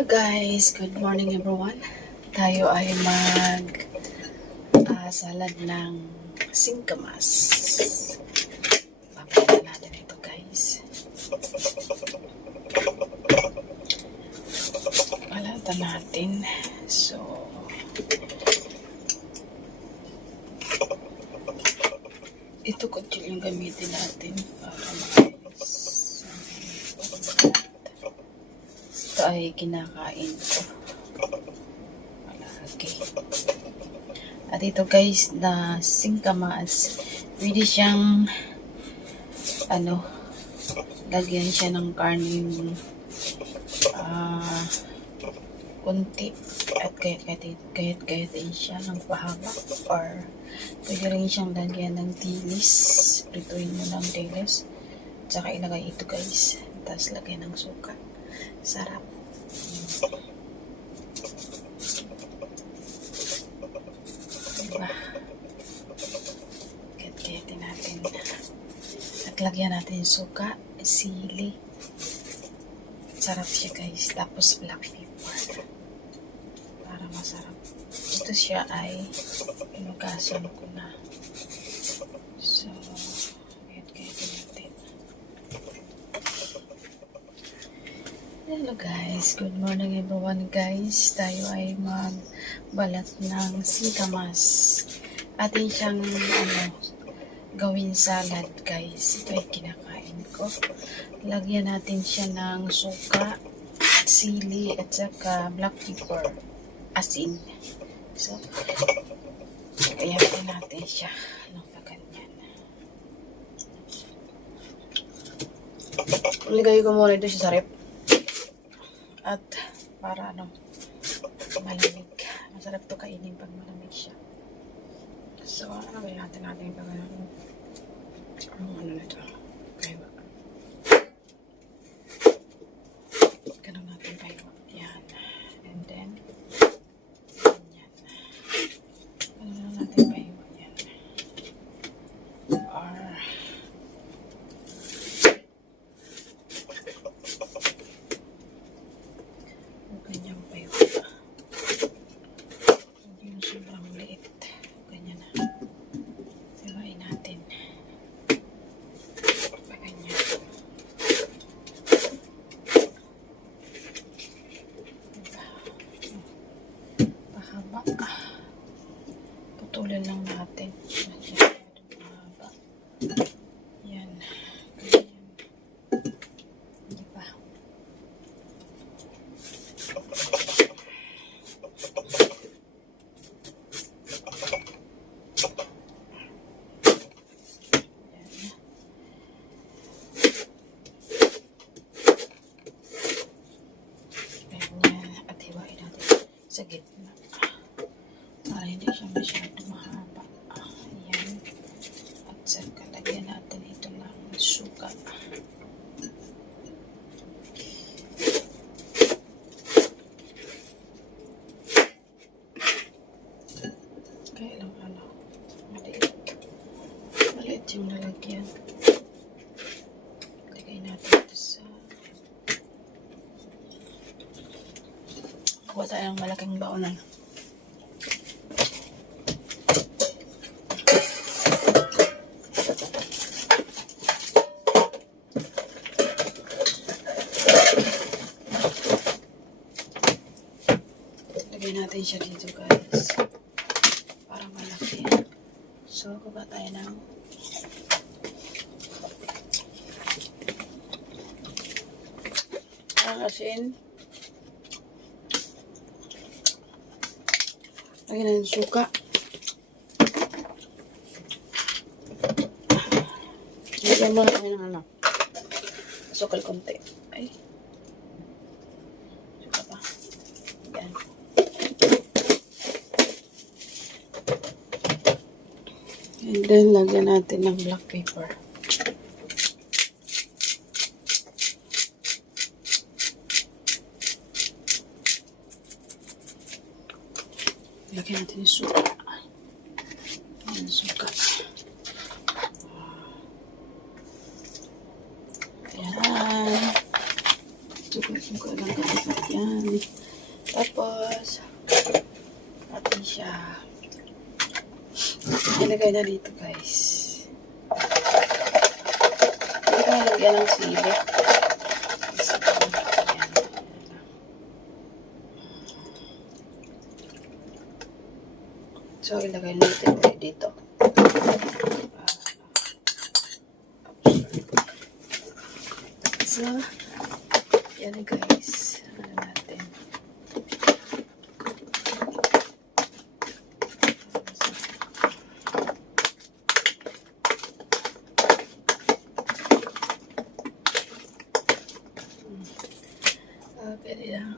Hello guys, good morning everyone. Tayo ay salad ng singkamas. Papalitan natin ito guys. Palatan natin. So, ito kutsil yung gamitin natin para makalis. Ito ay kinakain ko palagi. At ito guys na singkamas, pwede siyang lagyan siya ng karning kunti at kahit din siya ng pahaba, or pwede rin siyang lagyan ng tilis, prituin mo ng tilis tsaka ilagay ito guys, tapos lagyan ng suka. Sarap. Diba? Kahit-kahitin natin at lagyan natin suka, sili. Sarap siya guys. Tapos black pepper para masarap. Ito siya ay inugasan ko na. So, kahit-kahitin natin. Hello guys, good morning everyone guys. Tayo ay magbalat ng singkamas. Atin siyang gawin salad guys. Ito ay kinakain ko. Lagyan natin siya ng suka, sili at saka black pepper, asin. So, kaya natin siya ng ganyan. Ligay ko muna ito sa rep. At para malamig. Masarap to kainin pag malamig siya. So, gawin natin pag nito. Kaya ganun natin kayo. Yan. And then, yan. Ganun natin kayo. Yan. Or, ganyan pa yun. Hindi yung sobrang liit. Ganyan na. Sibain natin. Ganyan. Pahaba. Putulin lang natin. Pahaba. Yan. Ganyan. Diba? Sa gitna para hindi siya masyado mahaba. Ayan. At saka lagyan natin ito ng suka. Kaya lang maliit yung lalagyan. Lagay natin ito sa kuha tayo ng malaking baonan. Lagay natin siya dito guys. Para malaki. So, kuha tayo ng asin. Lagyan natin suka. Lagyan muna kami ng sukal konti. Ay. Suka pa. Yan. And then, lagyan natin ng black pepper. Lagyan natin yung suka. Ayan, suka. Ayan. Suka lang kapikat yan. Tapos, atin siya. Ilagay na dito, guys. Hindi ka nalagyan ng sili. So, ilagay natin dito. So, yan guys. Ano natin. Pwede lang.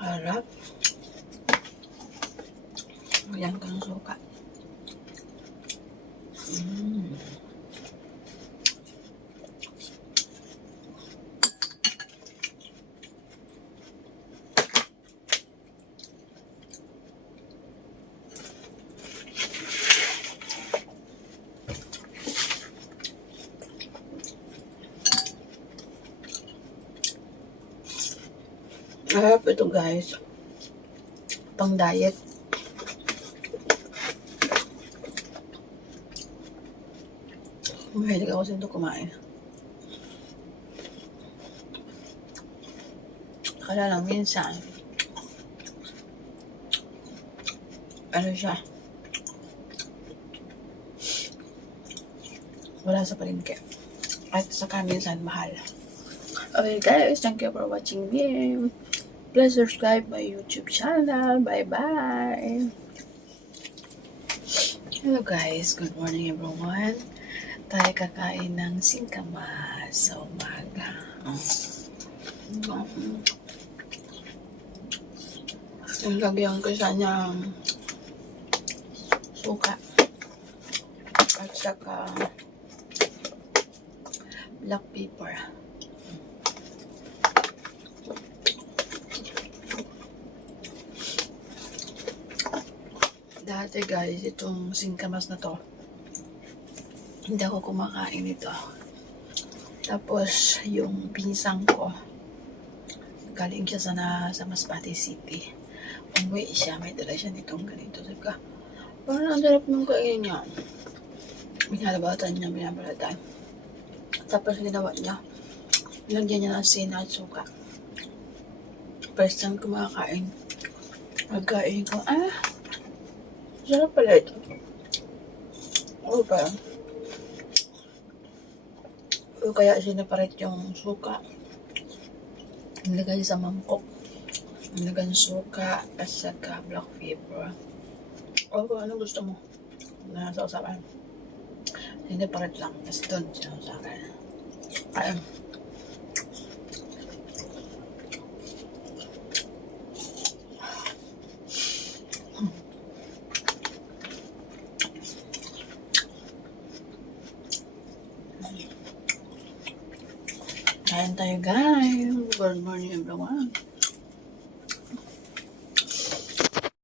Harap. Ayan kang suka. Harap ito guys. Pang diet. Mahilig ako sa ito kumain. Kala lang minsan. Ano siya? Wala sa palengke. At saka minsan mahal. Okay guys, thank you for watching me. Please subscribe my YouTube channel. Bye-bye. Hello guys, good morning everyone. Tayo kakain ng singkamas sa umaga. Lagyan ko siya ng suka at saka black pepper. Dati guys, itong singkamas na to, hindi ako kumakain ito. Tapos, yung pinsang ko, galing siya sa Masbate City. Umuwi siya, may dala siya nitong ganito. Sabi ka, parang ang sarap nung kainin niya. Binalabatan niya, binabalatan. Tapos, ginawa niya, nilagyan niya ng sina at suka. First time kumakain. Pagkain ko, sarap pala ito. Oo pa. O kaya sinaparit yung suka. Nilagay sa mangkok. Nilagay yung suka at saka black pepper. O kung ano gusto mo. Nasa usapan. Sinaparit lang. Tapos doon siya sa akin. Kaya. Kain tayo guys. Good morning everyone.